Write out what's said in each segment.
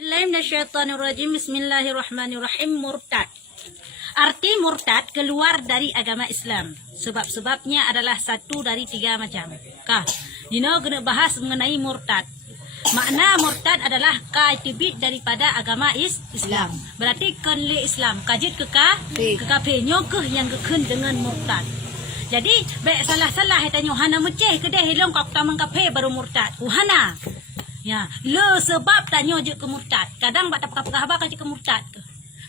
Bismillahirrahmanirrahim. Murtad. Arti murtad keluar dari agama Islam. Sebab-sebabnya adalah satu dari tiga macam. Dino kena bahas mengenai murtad. Makna murtad adalah tibit daripada agama Islam. Berarti kenli Islam. Kajit ke kafirnya ke yang keken dengan murtad. Jadi baik salah-salah tanya hana meceh ke dah hilong kau tamang kafir baru murtad. Hana. Ya, le sebab tanya je ke murtad. Kadang bak tak pegah ke je ke murtad ke.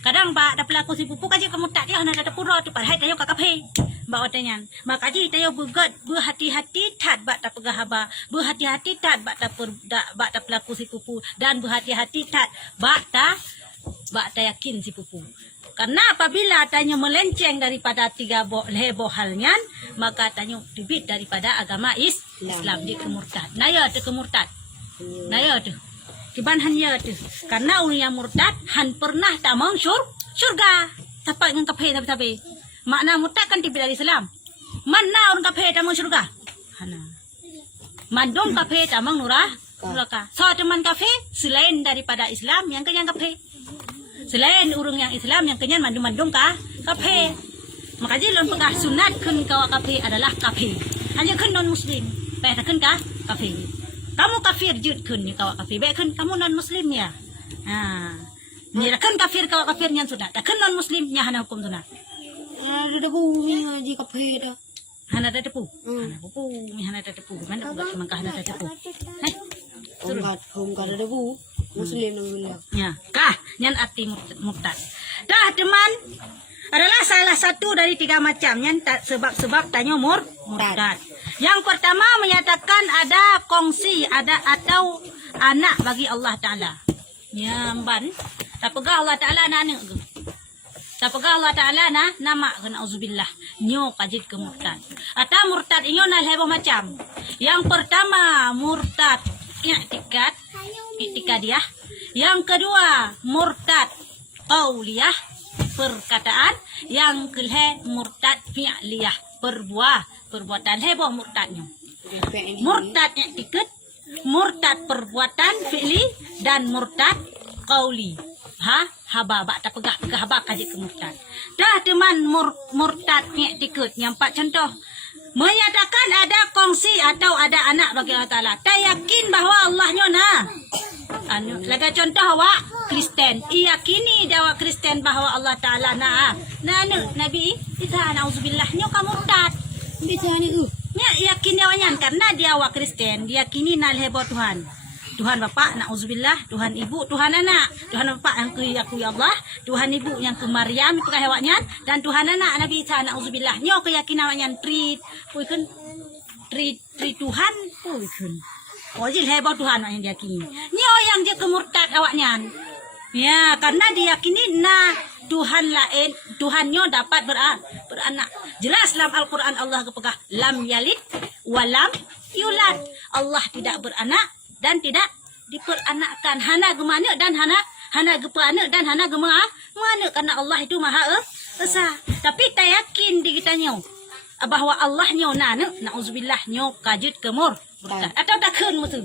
Kadang bak dak pelaku si pupu ke je ke murtad dia hana ada pura tu padahal tanya ka kafir. Bak tanya. Maka ji tanya begat berhati-hati tat bak tak pegah haba. Berhati-hati tat bak tak pelaku si pupu dan berhati-hati tat bak tak yakin si pupu. Karena apabila tanya melenceng daripada tiga lebo halnya, maka tanya tibit daripada agama Islam di kemurtad. Naya tu kemurtad. Naya tu. Kiban hanya tu. Karena orang yang murtad han pernah tamang syurga. Sampai dengan kafir tapi. Makna murtad kan tibit dari Islam. Mana orang kafir tamang syurga? Hana. Mandom kafir tamang neraka. So teman kafir selain daripada Islam yang kenyang kafir. Selain orang yang Islam yang kenyang mandum-mandum kafir. Maka jadi lon pegah sunat kun kawa kafir adalah kafir. Hanya kun non muslim. Baik kun kafir. Kamu kafir jut kun ni kawa kafir. Baik kun kamu non muslim ya. Ni kan kafir kawa kafirnya sunat. Kan non muslimnya hana hukum sunat. Ada debu ni ji kafir dah. Hana ada debu. Hana debu, mi hana ada debu. Mana buat mangkah hana ada debu. Hong ada debu. Muslim namanya. Ya, yang arti murtad. Dah teman adalah salah satu dari tiga macam yang sebab tanya murtad. Yang pertama menyatakan ada kongsi, ada atau anak bagi Allah Taala. Nyamban. Tak pegah Allah Taala anak ke. Tak pegah Allah Taala nama ke auzubillah. Nyo kajit ke murtad. Atau murtad inyo na lebo macam. Yang pertama murtad i'tikadiyah. Yang kedua murtad qauliyah, perkataan. Yang kelima murtad fi'liyah, perbuatan. Heboh murtadnya. Murtad i'tikad, murtad perbuatan fi'li dan murtad qauli. Haba bak tak pegah haba kaji ke murtad. Dah teman murtad i'tikad yang empat contoh. Menyatakan ada kongsi atau ada anak bagi Allah Ta'ala. Tak yakin bahawa Allahnya laga contoh awak Kristen. Iyakini awak Kristen bahawa Allah Ta'ala Nabi Isa na'udzubillah nyo ka murtad. Bisa ni Yakin awaknya karena dia awak Kristen. Diyakini nalhebo Tuhan. Tuhan Bapa, na'udzubillah, Tuhan Ibu, Tuhan Anak, Tuhan Bapa yang aku ya Allah, Tuhan Ibu yang ke Maryam itu kahewaknya, dan Tuhan Anak Nabi Isa na'udzubillah. Nyo keyakinan awaknya tri Tuhan puikun. Wajil heboh Tuhan yang diyakini. Nyo yang dia kemurtad awaknya. Ya, karena diyakini Tuhan lain, Tuhannya dapat beranak. Jelas dalam Al-Quran Allah kepegah lam yalid walam yulad. Allah tidak beranak dan tidak diperanakkan. Hana gemana dan hana geperanak dan hana gemana karena Allah itu Maha Esa. Tapi tak yakin di kitanya bahawa Allah nyo na'udzubillah nyo kajut ke murtad atau takun mutu.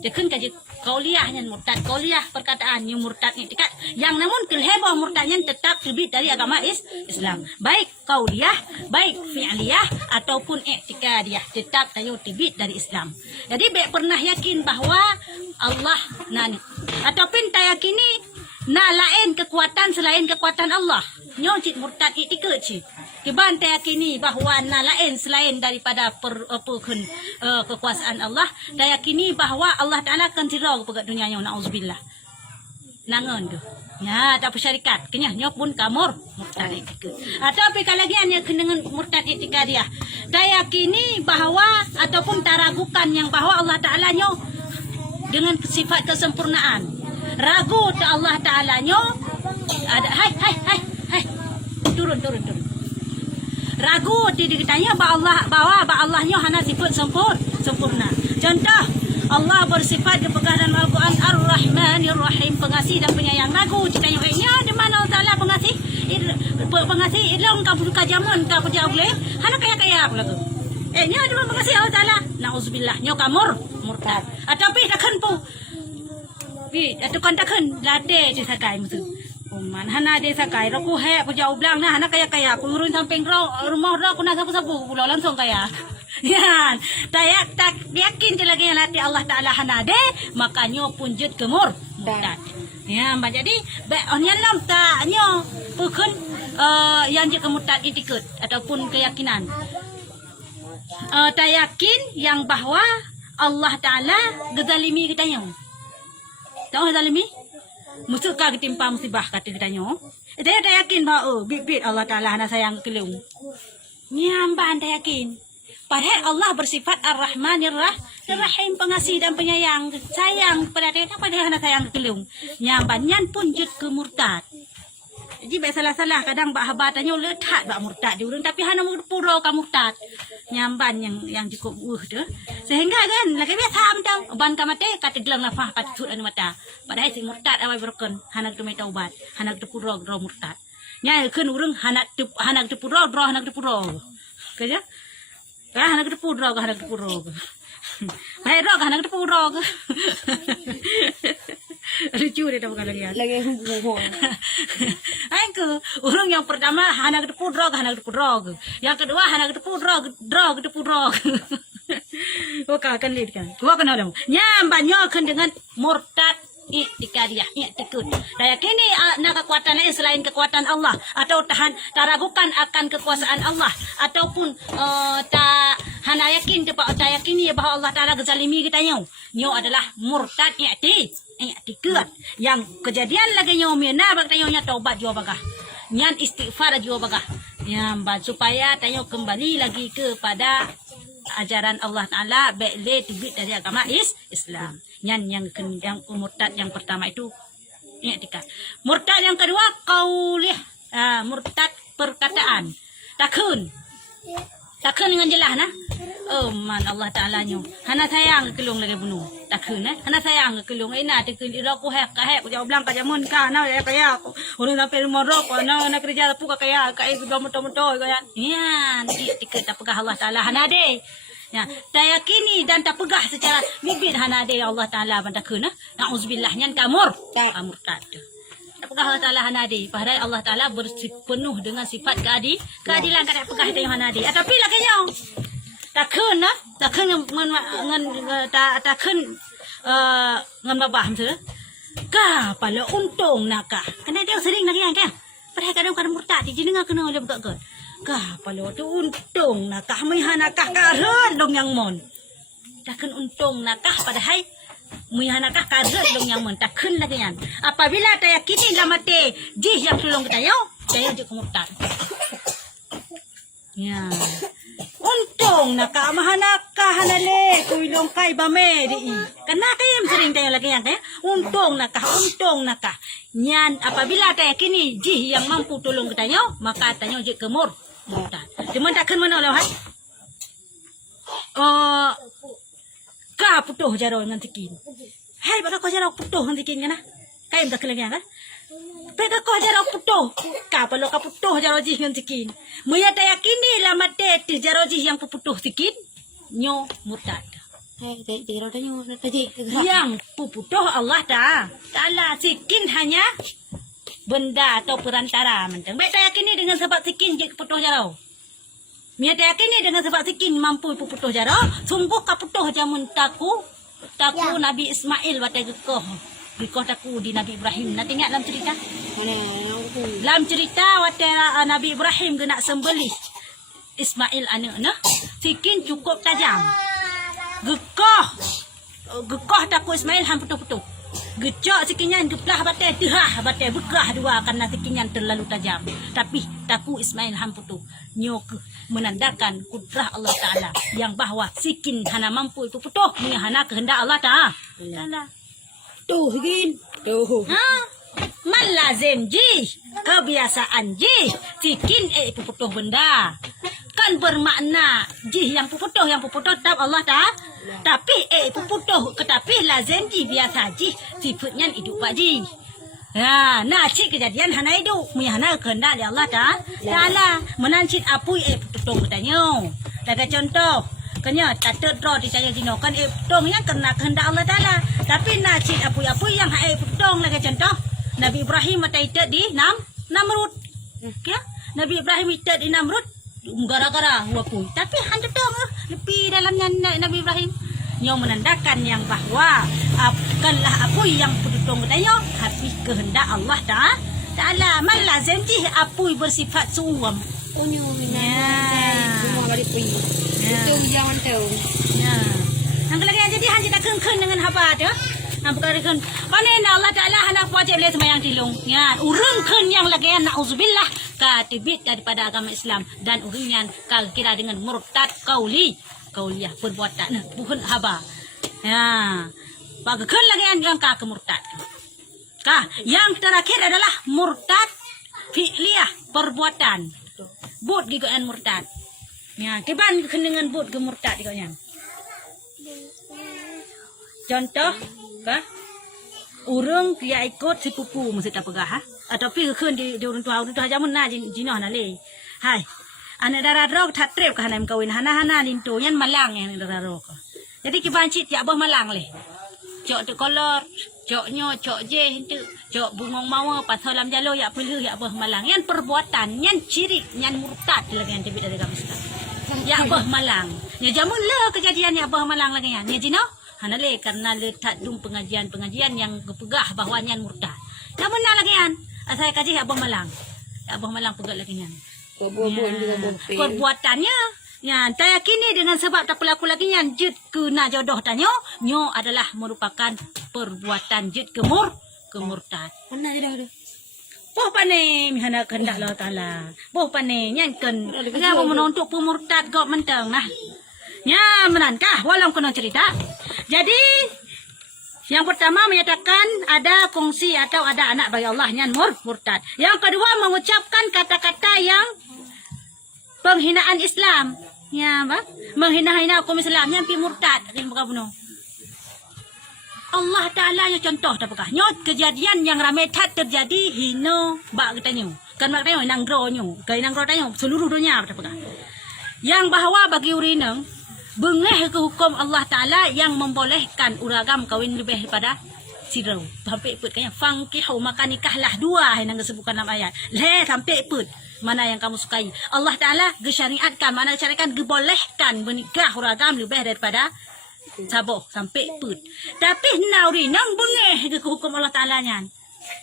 Takun kajut qauliyahnya murtad, qauliyah perkataan nyo murtad i'tikad. Yang namun kelheboh murtadnya tetap terbit dari agama Islam. Baik qauliyah, baik fi'liyah ataupun i'tikadiyah tetap tayo terbit dari Islam. Jadi baik pernah yakin bahawa Allah ataupun tak yakini lain kekuatan selain kekuatan Allah. Nyo cik murtad i'tikad cik. Kiban tak yakini bahawa lain selain daripada kekuasaan Allah. Tak yakini bahawa Allah Ta'ala akan tirau kepada dunia yang na'udzubillah. Nangan tu. Ya, tak bersyarikat. Kenyah, nyo pun kamur murtad i'tikad. Atau apakah lagi hanya dengan murtad i'tikad dia. Tak yakini bahawa ataupun tak ragukan yang bahawa Allah Ta'ala nyo dengan sifat kesempurnaan. Ragu tak Allah Ta'ala nyo ada hai turun. Ragu ditanya bahawa Allahnya hanya sifat sempurna. Contoh Allah bersifat kepada dalam Al-Quran Ar-Rahmanir Rahim, pengasih dan penyayang. Ragu ditanya di mana Allah Ta'ala pengasih ilong kau buka jamun kau jauh boleh hana kaya pula tu. Nya di mana pengasih Allah Ta'ala na'udzubillah nyo kamur murtad. Tapi takkan pu Bi, atau kan takkan lade je sakai mutu. Man hana de sakai ro ku he ku jauh belang nah hana kaya ku urun samping rumah ro ku nak sapu-sapu ku langsung kaya. Ya, tak yakin je lagi yang lati Allah Taala hana de makanya pun jut kemur. Ya, mbak jadi onyan lam tak nyo pukun yang je kemurtad itikut ataupun keyakinan. Tak yakin yang bahwa Allah Taala gezalimi kita nyo. Tahu zalimi? Musuh ketimpa musibah kata kita nyo. Dia tak yakin bahawa bibit Allah Taala hana sayang kelung. Nyamban tak yakin. Padahal Allah bersifat Ar-Rahmanir Rahim, pengasih dan penyayang, sayang pada dia, apa dia hana sayang kelung. Nyamban nyan pun jut ke murtad. Jadi salah-salah kadang bak habat tanya letak bak murtad di urang tapi hana pura ka murtad. Nyamban yang cukup tu. Sehingga kan lagi biasa macam ban ka mate kata gelang nafah kata sud anu mata. Padahal si murtad awai berken hana tu mai taubat, hana tu pura ro murtad. Nya keun urang hana tu pura ro hana tu pura. Kerja? Hana tu pura hana tu pura. Baik ro hana tu pura. Lucu dia tak lagi. Lagi hubung. Aku orang yang pertama hana ketepu drog. Yang kedua hana ketepu drog. Kau akan lihat kan. Kau akan tahu. Nyambanyo akan dengan murtad iktikadiyah iktikut. Daya kini nak kekuatan lain selain kekuatan Allah atau tak ragukan akan kekuasaan Allah ataupun tak hana yakin tak yakin bahawa Allah Taala gezalimi kita nyo adalah murtad iktikad yang kejadian lagi nyo mina bak tayo nya taubat jua bagah nyan istighfar jua bagah yang supaya tayo kembali lagi kepada ajaran Allah Taala bele tibit dari agama Islam. Yang murtad yang pertama itu i'tikad. Murtad yang kedua qaulih, murtad perkataan. Takun dengan jelas nah. Oh man Allah Taala nyo. Hana sayang kelung lagi bunuh. Takun hana sayang kelung ina tekun ira ku hek ku jauh belang ka jamun ka na kaya urang sampai rumah rok na kerja pu ka kaya sudah moto-moto kaya. Yan i'tikad tak pegah Allah Taala hana de. Ya, tak yakini dan tak pegah secara bibir hana de Allah Taala bandakuna. Nauzubillah nyan kamur tak. Tak pegah Allah Taala hana de. Padahal Allah Taala penuh dengan sifat keadilan kada pegah de hana de. Tapi lagi nyau. Takun ngan babah mse. Ka pala untung nakah. Kena dia sering lagi kan. Padahal kadang-kadang murtad di jenengan kena oleh begak. Kah palo tu untung nakah mai hanakah kareun dong yang mon. Takkan untung nakah padahal mai hanakah kareun dong yang mon takkan lagi yan. Apabila tak yakini lah mate jih yang tolong kita yo, saya je kemurtad. Ya. Untung nakah mahanakah hanale kuilong kai bame di. Kena kayem sering tayo lagi yan kaya. Untung nakah. Nyan apabila tak yakini jih yang mampu tolong kita yo, maka tanyo je kemur. Cuma takkan mana lah ka putuh jaro dengan tikin. Hai baka ko jaro putuh dengan tikin kana? Kaim tak lagi kan? Baka ko jaro putuh. Ka palo ka putuh jaro jih dengan tikin. Muya tak yakini lah mate ti jaro jih yang putuh tikin nyo murtad. Hai jaro tanyo tadi. Yang putuh Allah Taala tikin hanya benda atau perantara mentang. Baik tak yakini dengan sebab sikin je putuh jarau. Mia tak yakini dengan sebab sikin mampu putuh jarau. Sungguh ka putuh jamun taku Nabi Ismail watai gekoh. Gekoh taku di Nabi Ibrahim. Nak ingat dalam cerita? Mana yang aku. Dalam cerita watai Nabi Ibrahim kena sembelih Ismail anak nah. Sikin cukup tajam. Gekoh taku Ismail ham putuh-putuh. Gecok sikinyan geplah batai terah batai begah dua karena sikinyan terlalu tajam. Tapi taku Ismail hamputu nyok menandakan kudrah Allah Taala yang bahwa sikin hana mampu itu putuh nya hana kehendak Allah Taala. Tuh gin. Tuh. Man lazim ji kebiasaan ji sikin itu putuh benda. Kan bermakna jih yang puputuh tak Allah Taala. Tapi puputuh ketapi lazim ji biasa ji sifatnya hidup pak ji. Ya, cik kejadian hana hidup, mu hana kehendak Allah Taala. Menancit apui putuh katanya. Daga contoh, Kanya tak terdraw di saya dino kan dongnya kena kehendak Allah Taala. Tapi nacik apui-apui yang dong lagi contoh. Nabi Ibrahim mata itu di Namrud. Ya, Nabi Ibrahim itu di Namrud gara-gara wapui. Tapi hanya dong lebih dalamnya Nabi Ibrahim. Nyo menandakan yang bahwa apalah apui yang pedutong katanya habis kehendak Allah Taala. Man lazim ji apui bersifat suam. Oh nyo semua balik pergi. Itu jangan tahu. Ya. Hang lagi jadi hang tak keun dengan haba tu. Hang perkara panen Allah Taala hendak wajib le sembahyang tilung. Ya, urang keun yang lagi nauzubillah katibit daripada agama Islam dan urangnya kal kira dengan murtad kauliyah perbuatan bukan haba. Ya. Bagi keun lagi yang ka murtad. Yang terakhir adalah murtad fi'liyah perbuatan. Bot gigaan murtad. Ya, kiban dengan bot ke murtad gigaan. Contoh, urang dia ikut sepupu mesti tak pegah atau pi keun di orang tua jamun na jinah na le. Hai. Anak darah rok tatrep ka hanam kawin hana lintu yan malang yang darah rok. Jadi kiban cit ya abah malang le. Cok tu kolor, coknya cok je hintu, cok bungong mawa pasal lam jalo ya pelu ya abah malang. Yan perbuatan, yan ciri, yan murtad lagi yang tebit dari agama Islam. Ya abah malang. Ya jamun le kejadian ya abah malang lagi yan. Ya jino, hanale karena letak dum pengajian yang kepegah bahawa yan murtad. Jamun na lagi yan. Asal kaji ya abah malang. Ya abah malang pegat lagi yan. Perbuatannya ya, saya kini dengan sebab tak pelaku lagi yang jid kena jodoh tanya, nyo adalah merupakan perbuatan jid kemurtad. Mana dia dah. Boh pane mihana kehendak Allah Taala. Boh pane nyan ken. Ngapa menontok pemurtad kok mentang nah. Ya menankah walau kena cerita. Jadi yang pertama menyatakan ada kongsi atau ada anak bagi Allah nyan murtad. Yang kedua mengucapkan kata-kata yang penghinaan Islam. Ya, apa? Menghina-hina hukum Islam yang pi murtad kin bunuh. Allah Taala yang contoh tak pekah. Nyot kejadian yang ramai tat terjadi hino bak katanya. Kan mak tanya nanggronyo, kai nanggro tanya seluruh dunia tak pekah. Yang bahawa bagi urinang bengeh ke hukum Allah Taala yang membolehkan uragam kawin lebih daripada sirau. Sampai put kaya fangkihu maka nikahlah dua yang disebutkan dalam ayat. Le sampai put. Mana yang kamu sukai. Allah Ta'ala gesyariatkan, mana syariatkan gebolehkan menikah uragam lebih daripada saboh sampai put. Tapi nauri nang bengeh ke hukum Allah Ta'ala nyan.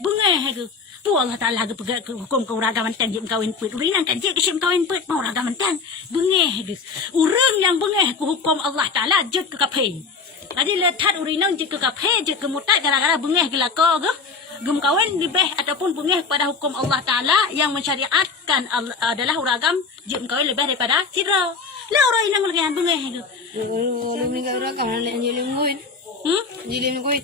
Bengeh ke. Pu Allah Ta'ala ke pegat ke hukum ke uragam mentang jim kawin put. Urinang kan je kesim kawin put mau uragam mentang. Bengeh ke. Urang yang bengeh ke hukum Allah Ta'ala jut ke kaphen. Jadi letat urinang jut ke kaphen, jut ke mutat gara-gara bengeh ke lako ke. Gem kawin lebih ataupun bengeh pada hukum Allah Ta'ala yang mensyariatkan adalah uragam jim kawin lebih daripada sirau. Lah orang inang lagi yang bengeh itu. Oh, lebih ke uragam nak anjilin kuit. Anjilin kuit.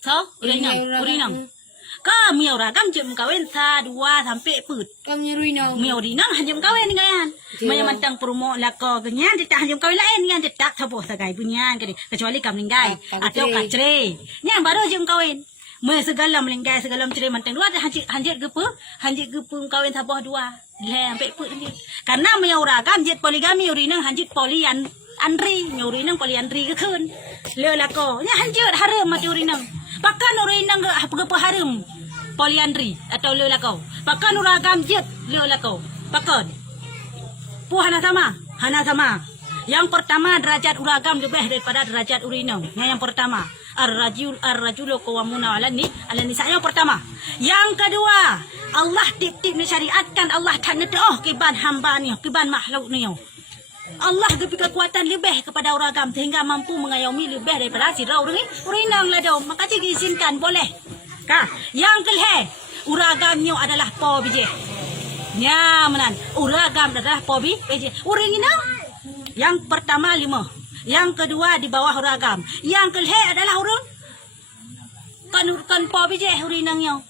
So, urinang. Kami uragam jim kawin sa 2 sampai put. Kami urinang. Mi urinang jim kawin ni kan. Maya mantang promo lako ganyan ditah jim kawin lain kan ditak saboh sagai bunyan kecuali kam ninggai atau kacre. Yang baru jim kawin. Mereka segala melingkai segala menceri mantang dua hanjit gepe kawin sabah dua le sampai put ni karena menyuragam jet poligami urinang hanjit poliandri urinang poliandri ke keun le lako nya hanjit haram mati urinang pakan urinang gepe haram poliandri atau le lako pakan uragam jet le lako pakan pu hana sama yang pertama derajat uragam lebih daripada derajat urinang yang pertama Ar-rajulu qawwamuna 'ala nisa yang pertama. Yang kedua, Allah tip-tip syariatkan Allah tak netoh kiban hamba ni, kiban makhluk ni. Allah beri kekuatan lebih kepada uragam sehingga mampu mengayomi lebih daripada sirau urinang ladau. Maka diizinkan boleh. Yang kelhe, uragamnya adalah po bije. Ya, menan. Uragam adalah po bije. Urinang yang pertama 5. Yang kedua di bawah uragam. Yang kelhe adalah urang. Kan po bije urinangnya.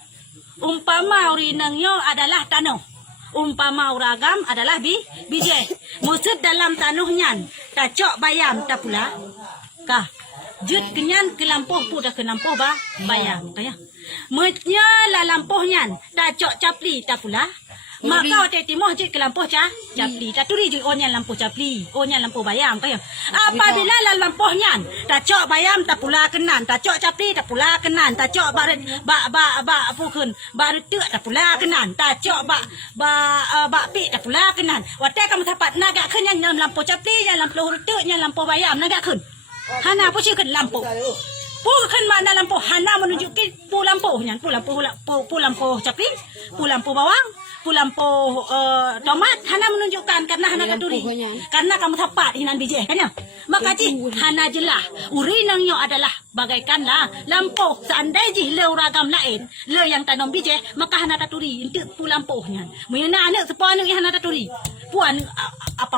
Umpama urinangnya adalah tanah. Umpama uragam adalah bije. Maksud dalam tanuhnya tacok bayam tak pula. Jut kenyan ke lampuh pu dah ke lampuh bayam kaya. Metnya la lampuhnya tacok capli tak pula. Maka otak timoh je ke lampu capli. Taturi je onyan lampu capli. Onyan lampu bayam kaya. Apabila la lampuhnya tak cok bayam tak pula kenan, tak cok capli tak pula kenan, tak cok ba pukun baru tu tak pula kenan, tak cok ba pi tak pula kenan. Watak kamu dapat naga kenyan lampu capli, lampu tu lampu bayam naga kun. Hana apa sih kan lampu? Bukan mana lampu hana menunjukkan pu lampunya, pu lampu capli, pu lampu bawang, pu lampu tomat hana menunjukkan karena hana katuri. Karena kamu tepat hinan biji kan ya. Maka ji hana jelah urinangnya adalah bagaikanlah lampu seandainya le ragam lain, le yang tanam biji maka hana katuri untuk pu lampunya. Mena anak sepuanu hana katuri. Puan apa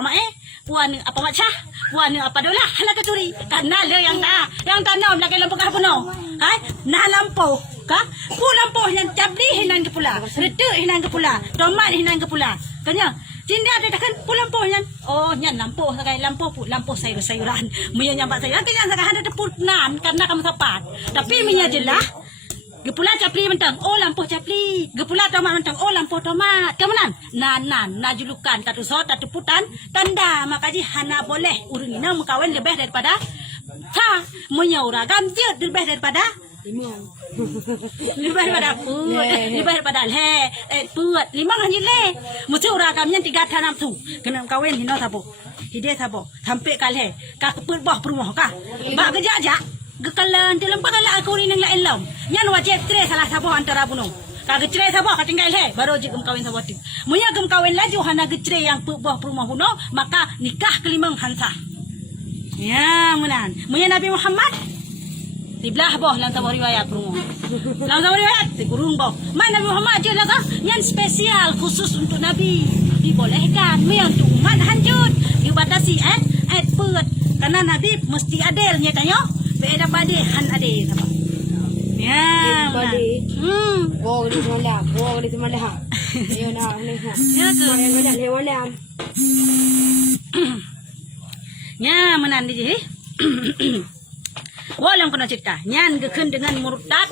puan apa macah, puan apa dolah hana katuri. Karena le yang tanam lagi lampu kah puno. Hai, nah lampu kah? Pu lampu yang cabli hinan ke pula, redek hinan ke pula, tomat hinan ke pula. Kanya, cinta ada kan pu lampu yang, oh nyan lampu sebagai lampu sayur-sayuran. Munya nyampak sayuran, kanya sebagai ada tepunan karena kamu tepat. Tapi munya jelah. Gepula capli mentang, oh lampu capli. Gepula tomat mentang, oh lampu tomat. Kemudian, nanan, najulukan, tatu so, tatu putan, tanda. Makanya hana boleh urung ina mengkawin lebih daripada menyauragam je lebih daripada lebih daripada lebih daripada puat limang hanya le. Mesti uragamnya 3 tanam tu. Kena kawin hino sabo. Hide sabo. Sampai kale. Ka keput bah perumah ka. Bak kerja aja. Gekalan dalam pagala aku ni nang lain lam. Nyan wajib cerai salah sabo antara bunung. Kagak cerai sabo ka tinggal he baru je gem kawin sabo tu. Munya gem kawin laju hana gecerai yang buah perumah huno maka nikah kelimang hansa. Ya munan. Munya Nabi Muhammad di belah boh lang tahu riwayat perumah. Lang tahu riwayat di kurung boh. Mana Nabi Muhammad je lah kan? Yang spesial khusus untuk Nabi dibolehkan. Munya untuk umat hanjut dibatasi put karena Nabi mesti adil nyatanya. Beda bade han ade sama. Ya. Bade. Oh, di mana? Oh, di mana? Ayo nak ni. Ya tu. Hewan dah. Ya menan di. Walang kena cerita. Nyan gekun dengan murtad.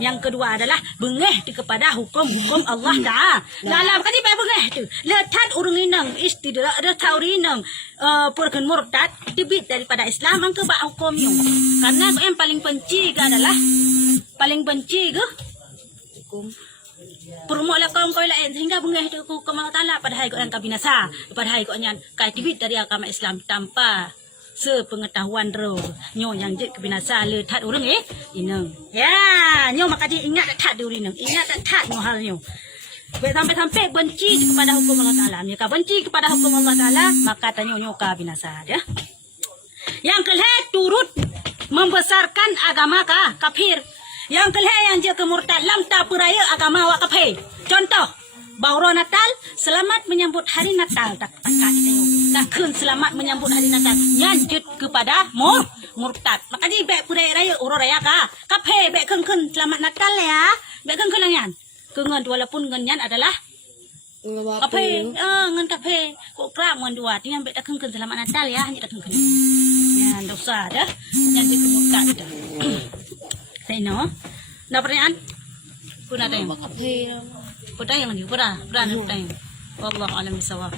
Yang kedua adalah bengeh kepada hukum-hukum Allah Ta'ala. Dalam kali bengeh tu. Letat urung inang istidra ada taurinang purkan murtad dibit daripada Islam angka bak hukumnya. Karena yang paling benci adalah paling benci ke hukum perumah kaum kau lain sehingga bengeh tu hukum Allah Ta'ala pada hari kau yang kabinasa pada hari kau yang kai dibit dari agama Islam tanpa sepengetahuan ro nyo yang je kebinasa le that urang inang ya nyo makanya ingat that urinang ingat that nyo hal nyo sampai benci kepada hukum Allah Taala mereka benci kepada hukum Allah Taala maka tanyo nyo ka binasa ya yang kelih turut membesarkan agama kafir yang kelih yang je kemurtad lam ta peraya agama wa kafir contoh Bauro Natal, selamat menyambut hari Natal. Tak kita yuk. Takkan selamat menyambut hari Natal. Nyanjut kepada murtad. Makanya bek pudai raya, uro raya ka. Kape bek kengken selamat Natal ya. Bek kengken lang yan. Kengen walaupun ngenyan adalah kape. Ngen kape. Kok kerap ngen dua. Tinggal bek kengken selamat Natal ya. Hanya tak kengken. Ya, dosa dah. Nyanjut ke murtad dah. Saya no. Ada pertanyaan? Pun ada yang. Putih yang lagi, pura, Allah alam bisawab.